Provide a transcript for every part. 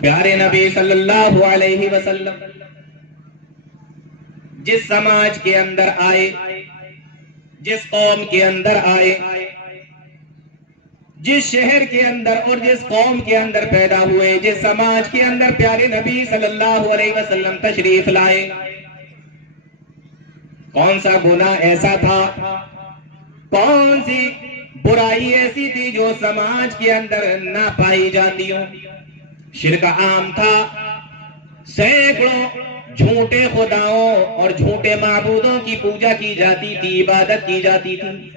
پیارے نبی صلی اللہ علیہ وسلم جس سماج کے اندر آئے، جس قوم کے اندر آئے، جس شہر کے اندر اور جس قوم کے اندر پیدا ہوئے، جس سماج کے اندر پیارے نبی صلی اللہ علیہ وسلم تشریف لائے، کون سا گناہ ایسا تھا، کون سی برائی ایسی تھی جو سماج کے اندر نہ پائی جاتی ہو؟ شرک عام تھا، سینکڑوں جھوٹے خداؤں اور جھوٹے معبودوں کی پوجا کی جاتی تھی، عبادت کی جاتی تھی،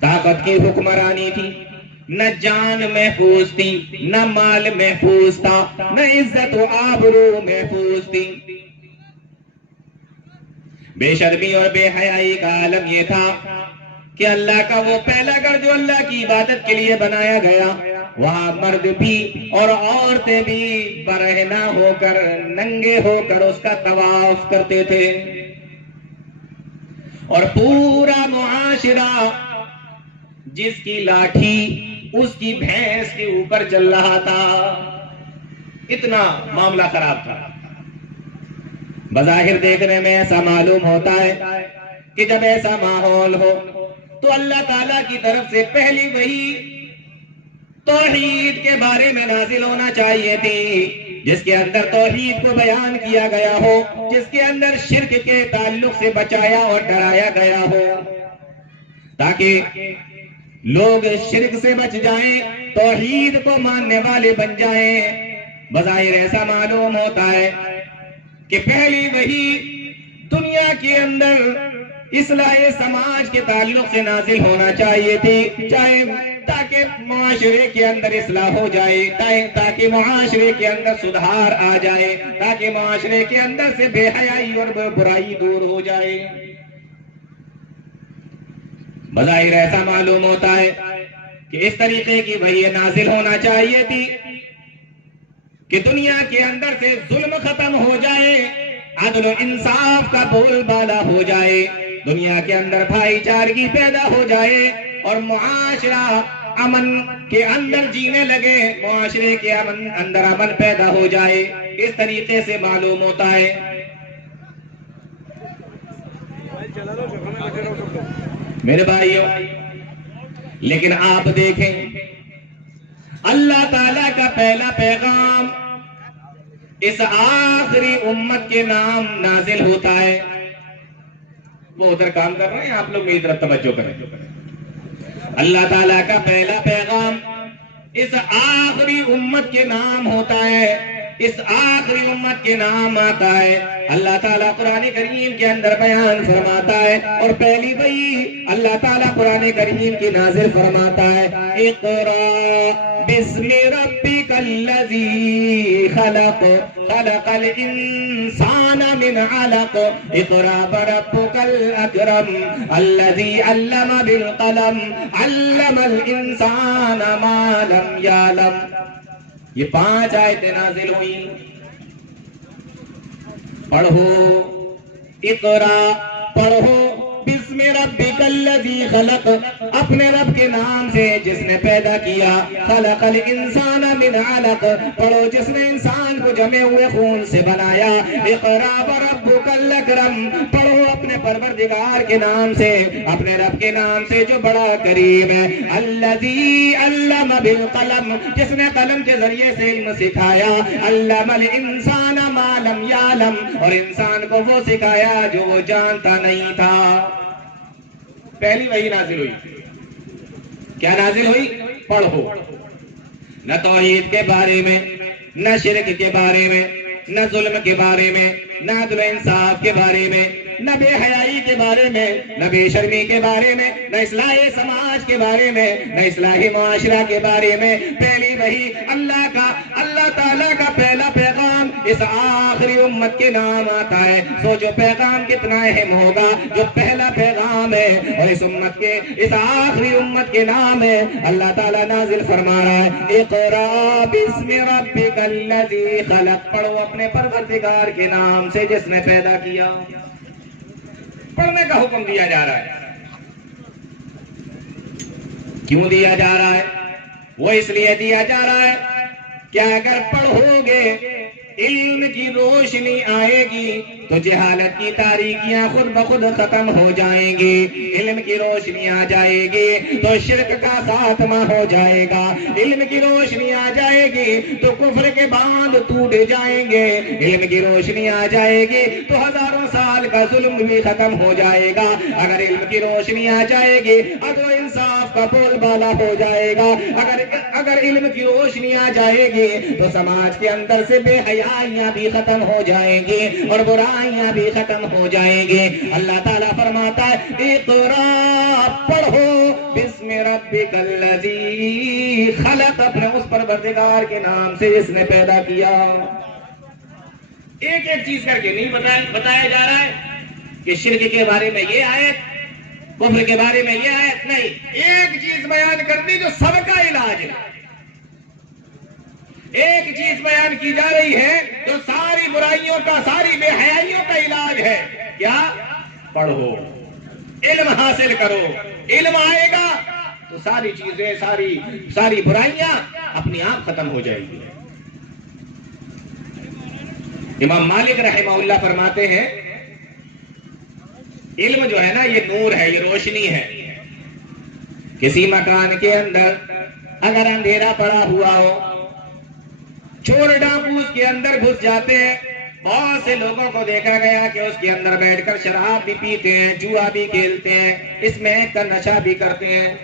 طاقت کی حکمرانی تھی، نہ جان محفوظ تھی، نہ مال محفوظ تھا، نہ عزت و آبرو محفوظ تھی۔ بے شرمی اور بے حیائی کا عالم یہ تھا کہ اللہ کا وہ پہلا گھر جو اللہ کی عبادت کے لیے بنایا گیا، وہاں مرد بھی اور عورتیں بھی برہنہ ہو کر، ننگے ہو کر اس کا طواف کرتے تھے، اور پورا معاشرہ جس کی لاٹھی اس کی بھینس کے اوپر چل رہا تھا، اتنا معاملہ خراب تھا۔ بظاہر دیکھنے میں ایسا معلوم ہوتا ہے کہ جب ایسا ماحول ہو تو اللہ تعالیٰ کی طرف سے پہلی وحی توحید کے بارے میں نازل ہونا چاہیے تھی، جس کے اندر توحید کو بیان کیا گیا ہو، جس کے اندر شرک کے تعلق سے بچایا اور ڈرایا گیا ہو، تاکہ لوگ شرک سے بچ جائیں، توحید کو ماننے والے بن جائیں۔ بظاہر ایسا معلوم ہوتا ہے کہ پہلی وحی دنیا کے اندر اصلاح سماج کے تعلق سے نازل ہونا چاہیے تھی، چاہے تاکہ معاشرے کے اندر اصلاح ہو جائے، تاکہ معاشرے کے اندر سدھار آ جائے، تاکہ معاشرے کے اندر سے بے حیائی اور برائی دور ہو جائے۔ بظاہر ایسا معلوم ہوتا ہے کہ اس طریقے کی وحی نازل ہونا چاہیے تھی کہ دنیا کے اندر سے ظلم ختم ہو جائے، عدل و انصاف کا بول بالا ہو جائے، دنیا کے اندر بھائی چارگی پیدا ہو جائے، اور معاشرہ امن کے اندر جینے لگے، معاشرے کے اندر امن پیدا ہو جائے۔ اس طریقے سے معلوم ہوتا ہے۔ میرے بھائیوں، لیکن آپ دیکھیں اللہ تعالیٰ کا پہلا پیغام اس آخری امت کے نام نازل ہوتا ہے۔ وہ ادھر کام کر رہے ہیں، آپ لوگ میری طرف توجہ کریں۔ اللہ تعالیٰ کا پہلا پیغام اس آخری امت کے نام ہوتا ہے، اس آخری امت کے نام آتا ہے۔ اللہ تعالیٰ قرآن کریم کے اندر بیان فرماتا ہے، اور پہلی وحی اللہ تعالیٰ قرآن کریم کی نازل فرماتا ہے، اقرأ بسم ربک الذی خلق، خلق الانسان من علق، اقرأ بربک الاکرم الذی علم بالقلم، علم الانسان ما لم یعلم۔ یہ 5 آیتیں نازل ہوئی۔ پڑھو، اقرا، پڑھو بسم ربک الذی خلق، اپنے رب کے نام سے جس نے پیدا کیا، خلق الانسان من علق، پڑھو جس نے انسان کو جمے ہوئے خون سے بنایا، اقرا وربک الاکرم، پڑھو اپنے پروردگار کے نام سے، اپنے رب کے نام سے جو بڑا کریم ہے، الذی علم بالقلم، جس نے قلم کے ذریعے سے علم سکھایا، علم الانسان ما لم یعلم، اور انسان کو وہ سکھایا جو وہ جانتا نہیں تھا۔ پہلی وحی نازل ہوئی، کیا نازل ہوئی؟ پڑھو، نہ توحید کے بارے میں، نہ شرک کے بارے میں، نہ ظلم کے بارے میں، نہ عدل و انصاف کے بارے میں، نہ بے حیائی کے بارے میں، نہ بے شرمی کے بارے میں، نہ اصلاح سماج کے بارے میں، نہ اصلاح معاشرہ کے بارے میں۔ پہلی وحی اللہ تعالیٰ کا پہلا پیغام اس آخری امت کے نام آتا ہے۔ سوچو پیغام کتنا اہم ہوگا جو پہلا پیغام ہے، اور اس امت کے، اس آخری امت کے نام ہے۔ اللہ تعالیٰ نازل فرما رہا ہے، اقرأ بسم ربک الذی خلق، پڑھو اپنے پروردگار کے نام سے جس نے پیدا کیا۔ پڑھنے کا حکم دیا جا رہا ہے۔ کیوں دیا جا رہا ہے؟ وہ اس لیے دیا جا رہا ہے کیا اگر پڑھو گے علم کی روشنی آئے گی تو جہالت کی تاریکیاں خود بخود ختم ہو جائیں گی، علم کی روشنی آ جائے گی تو شرک کا خاتمہ ہو جائے گا، علم کی روشنی آ جائے گی تو کفر کے باندھ ٹوٹ جائیں گے، علم کی روشنی آ جائے گی تو ہزاروں سال کا ظلم بھی ختم ہو جائے گا، اگر علم کی روشنی آ جائے گی عدل و انصاف کا بول بالا ہو جائے گا، اگر علم کی روشنی آ جائے گی تو سماج کے اندر سے بے حیائیاں بھی ختم ہو جائیں گی اور برائیاں بھی ختم ہو جائیں گی۔ اللہ تعالیٰ فرماتا ہے اقرا، پڑھو بسم ربک الذی خلق، اپنے اس پروردگار کے نام سے جس نے پیدا کیا۔ ایک ایک چیز کر کے نہیں بتایا جا رہا ہے کہ شرک کے بارے میں یہ آیت، کفر کے بارے میں یہ آیت، نہیں، ایک چیز بیان کر دی جو سب کا علاج ہے، ایک چیز بیان کی جا رہی ہے جو ساری برائیوں کا، ساری بے حیائیوں کا علاج ہے، کیا؟ پڑھو، علم حاصل کرو، علم آئے گا تو ساری چیزیں، ساری برائیاں اپنی آپ ختم ہو جائیں گی۔ امام مالک رحمہ اللہ فرماتے ہیں علم جو ہے نا یہ نور ہے، یہ روشنی ہے۔ کسی مکان کے اندر اگر اندھیرا پڑا ہوا ہو، چور ڈاکو اس کے اندر گھس جاتے ہیں، بہت سے لوگوں کو دیکھا گیا کہ اس کے اندر بیٹھ کر شراب بھی پیتے ہیں، جوا بھی کھیلتے ہیں، اس میں کا نشہ بھی کرتے ہیں،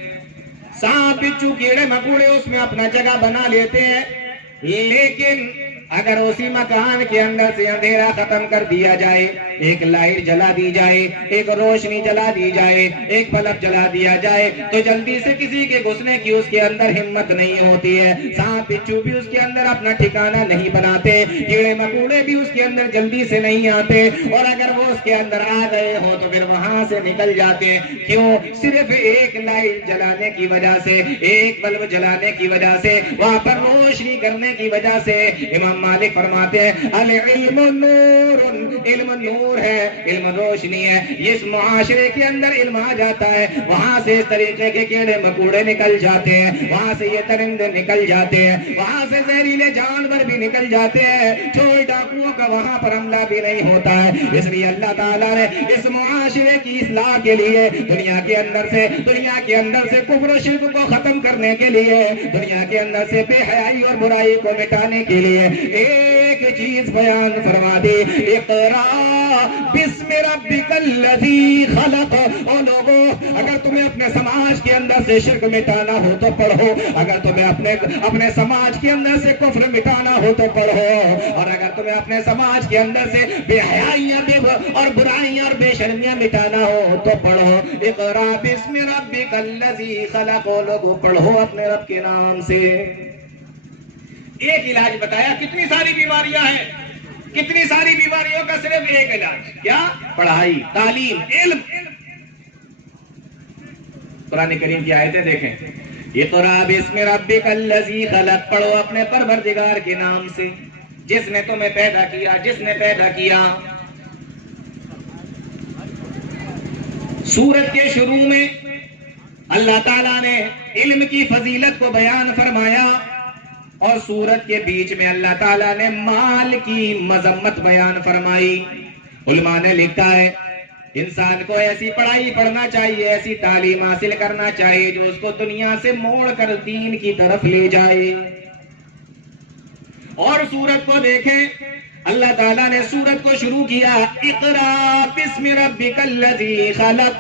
سانپ بچھو کیڑے مکوڑے اس میں اپنا جگہ بنا لیتے ہیں، لیکن اگر اسی مکان کے اندر سے اندھیرا ختم کر دیا جائے، ایک لائٹ جلا دی جائے، ایک روشنی جلا دی جائے، ایک بلب جلا دیا جائے تو جلدی سے کسی کے گھسنے کی اس کے اندر ہمت نہیں ہوتی ہے، سانپ بچھو بھی اس کے اندر اپنا ٹھکانہ نہیں بناتے، کیڑے مکوڑے بھی اس کے اندر جلدی سے نہیں آتے، اور اگر وہ اس کے اندر آ گئے ہو تو پھر وہاں سے نکل جاتے ہیں۔ کیوں؟ صرف ایک لائٹ جلانے کی وجہ سے، ایک بلب جلانے کی وجہ سے، وہاں پر روشنی کرنے کی وجہ سے۔ امام مالک فرماتے ہیں العلم نور، علم نور ہے، علم روشنی ہے، اس معاشرے کے اندر علم آ جاتا ہے، وہاں سے اس طریقے کے کیڑے مکوڑے نکل جاتے ہیں، وہاں سے یہ درندے نکل جاتے ہیں، وہاں سے زہریلے جانور بھی نکل جاتے ہیں، چور ڈاکوؤں کا وہاں پر حملہ بھی نہیں ہوتا ہے۔ اس لیے اللہ تعالیٰ نے اس معاشرے کی اصلاح کے لیے دنیا کے اندر سے کفر و شرک کو ختم کرنے کے لیے، دنیا کے اندر سے بے حیائی اور برائی کو مٹانے کے لیے ایک چیز بیان فرما دی، اقرا بسم ربک الذی خلق۔ او لوگو، اگر تمہیں اپنے سماج کے اندر سے شرک مٹانا ہو تو پڑھو، اگر تمہیں اپنے سماج کے اندر سے کفر مٹانا ہو تو پڑھو، اور اگر تمہیں اپنے سماج کے اندر سے بے حیائیاں اور برائیاں اور بے شرمیاں مٹانا ہو تو پڑھو، اقرا بسم ربک الذی خلق۔ او لوگو، پڑھو اپنے رب کے نام سے۔ ایک علاج بتایا، کتنی ساری بیماریاں ہیں، کتنی ساری بیماریوں کا صرف ایک علاج، کیا؟ پڑھائی، تعلیم، علم۔ قرآن کریم کی آیتیں دیکھیں، اقرا بسم ربک الذی خلق، پڑھو اپنے پروردگار کے نام سے جس نے تمہیں پیدا کیا۔ سورت کے شروع میں اللہ تعالیٰ نے علم کی فضیلت کو بیان فرمایا، اور سورت کے بیچ میں اللہ تعالیٰ نے مال کی مذمت بیان فرمائی۔ علماء نے لکھا ہے انسان کو ایسی پڑھائی پڑھنا چاہیے، ایسی تعلیم حاصل کرنا چاہیے جو اس کو دنیا سے موڑ کر دین کی طرف لے جائے۔ اور سورت کو دیکھیں، اللہ تعالیٰ نے سورت کو شروع کیا، اقرا بسم ربک الذی خلق،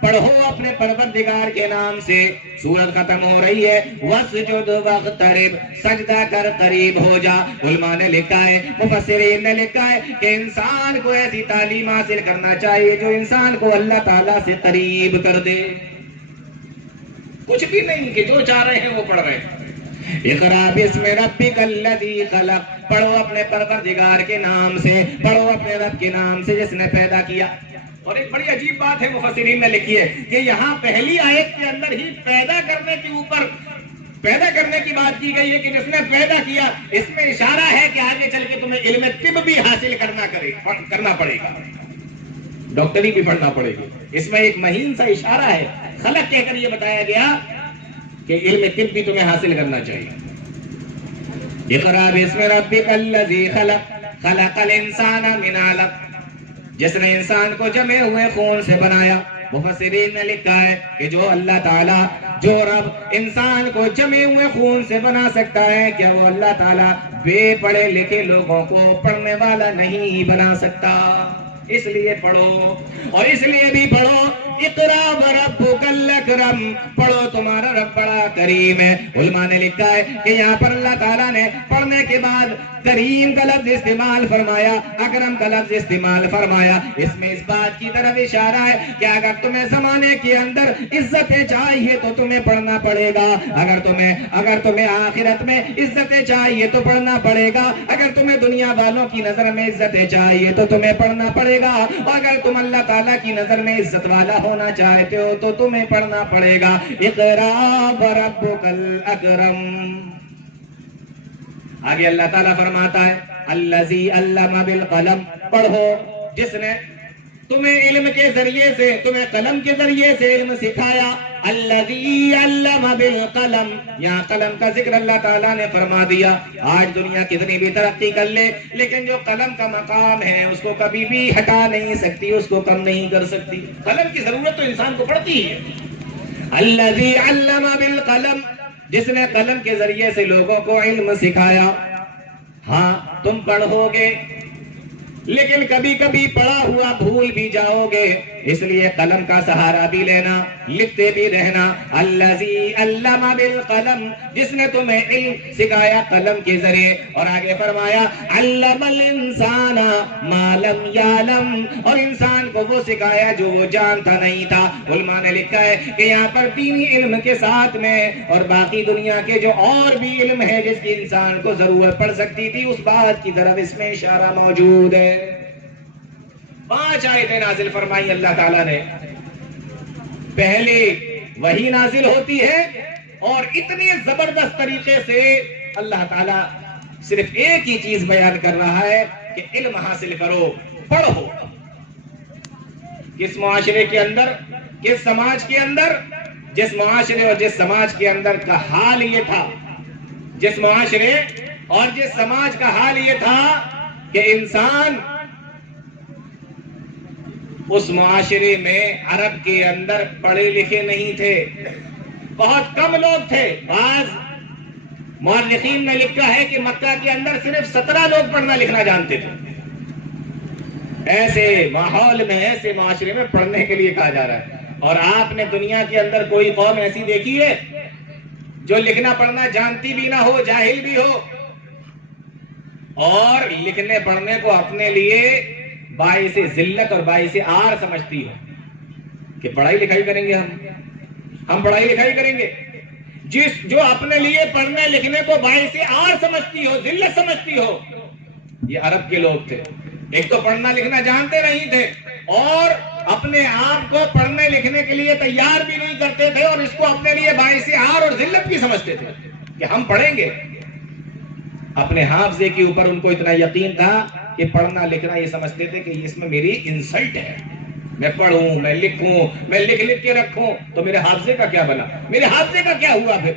پڑھو اپنے پروردگار کے نام سے۔ سورت ختم ہو رہی ہے، وَاسْجُدْ وَاقْتَرِبْ، سجدہ کر قریب ہو جا۔ علماء نے لکھا ہے، مفسرین نے لکھا ہے کہ انسان کو ایسی تعلیم حاصل کرنا چاہیے جو انسان کو اللہ تعالیٰ سے قریب کر دے، کچھ بھی نہیں کہ جو چاہ رہے ہیں وہ پڑھ رہے ہیں۔ اقرا بسم ربک الذی خلق، پڑھو اپنے پروردگار کے نام سے، پڑھو اپنے رب کے نام سے جس نے پیدا کیا۔ اور ایک بڑی عجیب بات ہے مفسرین نے لکھی ہے کہ یہاں پہلی آیت کے اندر ہی پیدا کرنے کی بات کی گئی ہے کہ جس نے پیدا کیا، اس میں اشارہ ہے کہ آگے چل کے تمہیں علم طب بھی حاصل کرنا پڑے گا، ڈاکٹری بھی پڑھنا پڑے گی۔ اس میں ایک مہین سا اشارہ ہے، خلق کہہ کر یہ بتایا گیا کہ علم طب بھی تمہیں حاصل کرنا چاہیے۔ اقرا بسم ربک الذی خلق خلق الانسان من علق، جس نے انسان کو جمے ہوئے خون سے بنایا. مفسرین نے لکھا ہے کہ جو اللہ تعالیٰ، جو رب انسان کو جمے ہوئے خون سے بنا سکتا ہے، کیا وہ اللہ تعالیٰ بے پڑھے لکھے لوگوں کو پڑھنے والا نہیں بنا سکتا؟ اس لیے پڑھو، اور اس لیے بھی پڑھو اقرا وربک الاکرم، پڑھو تمہارا رب بڑا کریم ہے. علماء نے لکھا ہے کہ یہاں پر اللہ تعالیٰ نے پڑھنے کے بعد کریم کا لفظ استعمال فرمایا، اکرم کا لفظ استعمال فرمایا. اس میں اس بات کی طرف اشارہ ہے کہ اگر تمہیں زمانے کے اندر عزتیں چاہیے تو تمہیں پڑھنا پڑے گا. اگر تمہیں آخرت میں عزتیں چاہیے تو پڑھنا پڑے گا. اگر تمہیں دنیا والوں کی نظر میں عزتیں چاہیے تو تمہیں پڑھنا پڑے گا. اگر تم اللہ تعالیٰ کی نظر میں عزت والا ہونا چاہتے ہو تو تمہیں پڑھنا پڑے گا. اقرا وربک الاکرم. آگے اللہ تعالیٰ فرماتا ہے الذی علم بالقلم، پڑھو جس نے تمہیں علم کے ذریعے سے، تمہیں قلم کے ذریعے سے علم سکھایا. الذی علم بالقلم، یہاں قلم کا ذکر اللہ تعالیٰ نے فرما دیا. آج دنیا کتنی بھی ترقی کر لے لیکن جو قلم کا مقام ہے اس کو کبھی بھی ہٹا نہیں سکتی، اس کو کم نہیں کر سکتی. قلم کی ضرورت تو انسان کو پڑتی ہے. الذی علم بالقلم، جس نے قلم کے ذریعے سے لوگوں کو علم سکھایا. ہاں تم پڑھو گے لیکن کبھی کبھی پڑھا ہوا بھول بھی جاؤ گے، اس لیے قلم کا سہارا بھی لینا، لکھتے بھی رہنا. الذی علم بالقلم، جس نے تمہیں علم سکھایا قلم کے ذریعے. اور آگے فرمایا علم الانسان ما لم یعلم، اور انسان کو وہ سکھایا جو وہ جانتا نہیں تھا. علماء نے لکھا ہے کہ یہاں پر دینی علم کے ساتھ میں اور باقی دنیا کے جو اور بھی علم ہے جس کی انسان کو ضرورت پڑ سکتی تھی، اس بات کی طرف اس میں اشارہ موجود ہے. 5 آیتیں نازل فرمائی اللہ تعالیٰ نے. پہلی وحی نازل ہوتی ہے اور اتنی زبردست طریقے سے اللہ تعالیٰ صرف ایک ہی چیز بیان کر رہا ہے کہ علم حاصل کرو، پڑھو. کس معاشرے کے اندر، کس سماج کے اندر، جس معاشرے اور جس سماج کے اندر کا حال یہ تھا، جس معاشرے اور جس سماج کا حال یہ تھا کہ انسان اس معاشرے میں عرب کے اندر پڑھے لکھے نہیں تھے، بہت کم لوگ تھے. بعض مورخین نے لکھا ہے کہ مکہ کے اندر صرف 17 لوگ پڑھنا لکھنا جانتے تھے. ایسے ماحول میں، ایسے معاشرے میں پڑھنے کے لیے کہا جا رہا ہے. اور آپ نے دنیا کے اندر کوئی قوم ایسی دیکھی ہے جو لکھنا پڑھنا جانتی بھی نہ ہو، جاہل بھی ہو، اور لکھنے پڑھنے کو اپنے لیے باعث ذلت اور باعث عار سمجھتی ہے کہ پڑھائی لکھائی کریں گے، ہم پڑھائی لکھائی کریں گے. جو اپنے لیے پڑھنے لکھنے کو باعث عار سمجھتی ہو، ذلت سمجھتی ہو، یہ عرب کے لوگ تھے. ایک تو پڑھنا لکھنا جانتے نہیں تھے اور اپنے آپ کو پڑھنے لکھنے کے لیے تیار بھی نہیں کرتے تھے، اور اس کو اپنے لیے باعث عار اور ذلت بھی سمجھتے تھے کہ ہم پڑھیں گے. اپنے حافظے کے اوپر ان کو اتنا یقین تھا کہ پڑھنا لکھنا یہ سمجھتے تھے کہ اس میں میری انسلٹ ہے. میں پڑھوں، میں لکھوں، میں لکھ کے رکھوں تو میرے حافظے کا کیا بنا، میرے حافظے کا کیا ہوا پھر.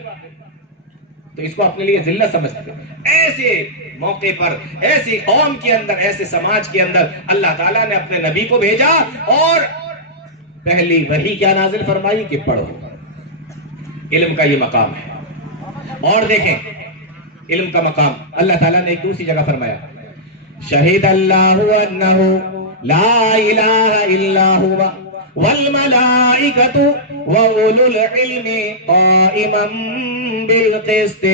تو اس کو اپنے لیے ذلت سمجھتے تھے. ایسے موقع پر، ایسی قوم کے اندر، ایسے سماج کے اندر اللہ تعالیٰ نے اپنے نبی کو بھیجا اور پہلی وحی کیا نازل فرمائی کہ پڑھو. علم کا یہ مقام ہے. اور دیکھیں علم کا مقام اللہ تعالیٰ نے ایک دوسری جگہ فرمایا شہید اللہ انہ لا الہ الا ہوا والملائکۃ واولو العلم قائما بالقسط.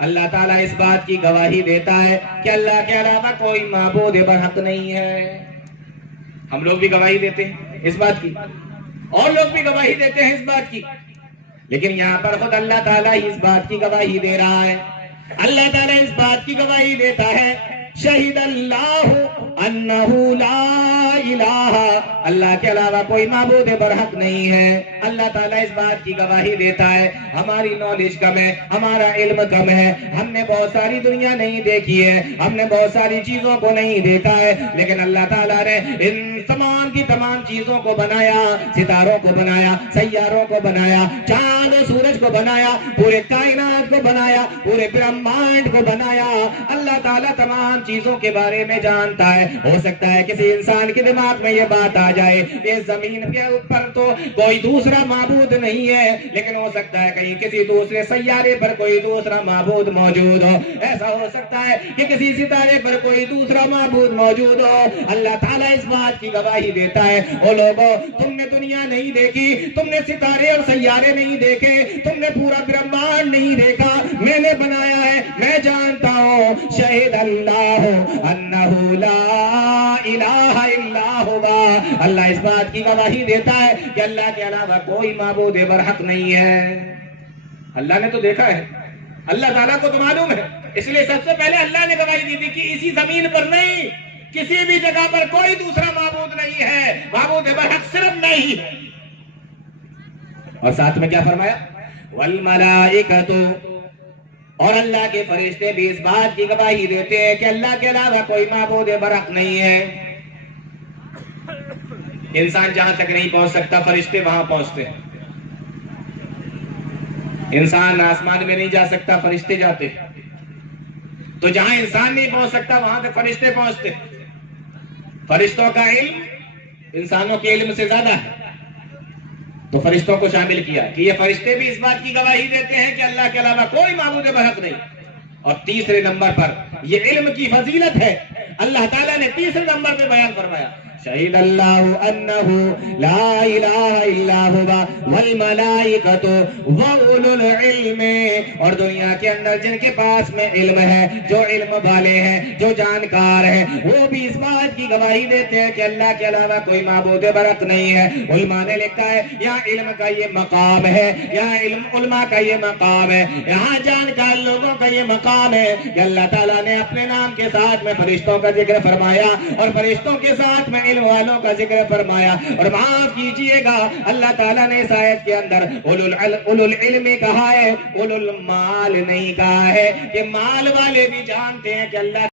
اللہ تعالیٰ اس بات کی گواہی دیتا ہے کہ اللہ کے علاوہ کوئی معبود برحق نہیں ہے. ہم لوگ بھی گواہی دیتے ہیں اس بات کی، اور لوگ بھی گواہی دیتے ہیں اس بات کی، لیکن یہاں پر خود اللہ تعالیٰ ہی اس بات کی گواہی دے رہا ہے. اللہ تعالیٰ اس بات کی گواہی دیتا ہے شہید اللہ انہ لا الہ، اللہ کے علاوہ کوئی معبود برحق نہیں ہے. اللہ تعالیٰ اس بات کی گواہی دیتا ہے. ہماری نالج کم ہے، ہمارا علم کم ہے، ہم نے بہت ساری دنیا نہیں دیکھی ہے، ہم نے بہت ساری چیزوں کو نہیں دیکھا ہے، لیکن اللہ تعالیٰ نے ان تمام کی تمام چیزوں کو بنایا، ستاروں کو بنایا، سیاروں کو بنایا، چاند و سورج کو بنایا، پورے کائنات کو بنایا، پورے برہمانڈ کو بنایا۔ اللہ تعالیٰ تمام چیزوں کے بارے میں جانتا ہے۔ ہو سکتا ہے کسی انسان کے دماغ میں یہ بات آ جائے کہ زمین کے اوپر تو کوئی دوسرا معبود نہیں ہے، لیکن ہو سکتا ہے کہیں کسی دوسرے سیارے پر کوئی دوسرا معبود موجود ہو۔ ایسا ہو سکتا ہے کہ کسی ستارے پر کوئی دوسرا معبود موجود ہو۔ اللہ تعالیٰ اس بات کی گواہی دیتا ہے، او لوگو تم نے دنیا نہیں دیکھی، تم نے ستارے اور سیارے نہیں دیکھے، تم نے پورا برہمانڈ نہیں دیکھا، میں نے بنایا ہے، میں جانتا ہوں۔ شہد اللہ انہ لا الہ الا ہوا، اللہ اس بات کی گواہی دیتا ہے کہ اللہ کے علاوہ کوئی معبود برحق نہیں ہے۔ اللہ نے تو دیکھا ہے، اللہ تعالیٰ کو تو معلوم ہے، اس لیے سب سے پہلے اللہ نے گواہی دی تھی کہ اسی زمین پر نہیں، کسی بھی جگہ پر کوئی دوسرا معبود نہیں ہے، معبود برحق صرف نہیں ہے۔ اور ساتھ میں کیا فرمایا؟ والملائکۃ، اور اللہ کے فرشتے بھی اس بات کی گواہی دیتے ہیں کہ اللہ کے علاوہ کوئی معبود برحق نہیں ہے۔ انسان جہاں تک نہیں پہنچ سکتا، فرشتے وہاں پہنچتے ہیں۔ انسان آسمان میں نہیں جا سکتا، فرشتے جاتے ہیں۔ تو جہاں انسان نہیں پہنچ سکتا وہاں تک فرشتے پہنچتے ہیں۔ فرشتوں کا علم انسانوں کے علم سے زیادہ ہے، تو فرشتوں کو شامل کیا کہ یہ فرشتے بھی اس بات کی گواہی دیتے ہیں کہ اللہ کے علاوہ کوئی معبود برحق نہیں۔ اور تیسرے نمبر پر یہ علم کی فضیلت ہے، اللہ تعالیٰ نے تیسرے نمبر پہ بیان فرمایا، شہید اللہ انہ لا الہ الا ہوا والملائکۃ واولو العلم، اور دنیا کے اندر جن کے پاس میں علم ہے، جو علم والے ہیں، جو جانکار ہیں، وہ بھی اس بات کی گواہی دیتے ہیں کہ اللہ کے علاوہ کوئی معبود برحق نہیں ہے۔ علماء نے لکھا ہے یا علم کا یہ مقام ہے، یا علماء کا یہ مقام ہے، یہاں جانکار لوگوں کا یہ مقام ہے کہ اللہ تعالیٰ نے اپنے نام کے ساتھ میں فرشتوں کا ذکر فرمایا اور فرشتوں کے ساتھ میں علم والوں کا ذکر فرمایا۔ اور معاف کیجئے گا، اللہ تعالیٰ نے اس آیت کے اندر اولو العلم کہا ہے، اولو المال نہیں کہا ہے، کہ مال والے بھی جانتے ہیں کہ اللہ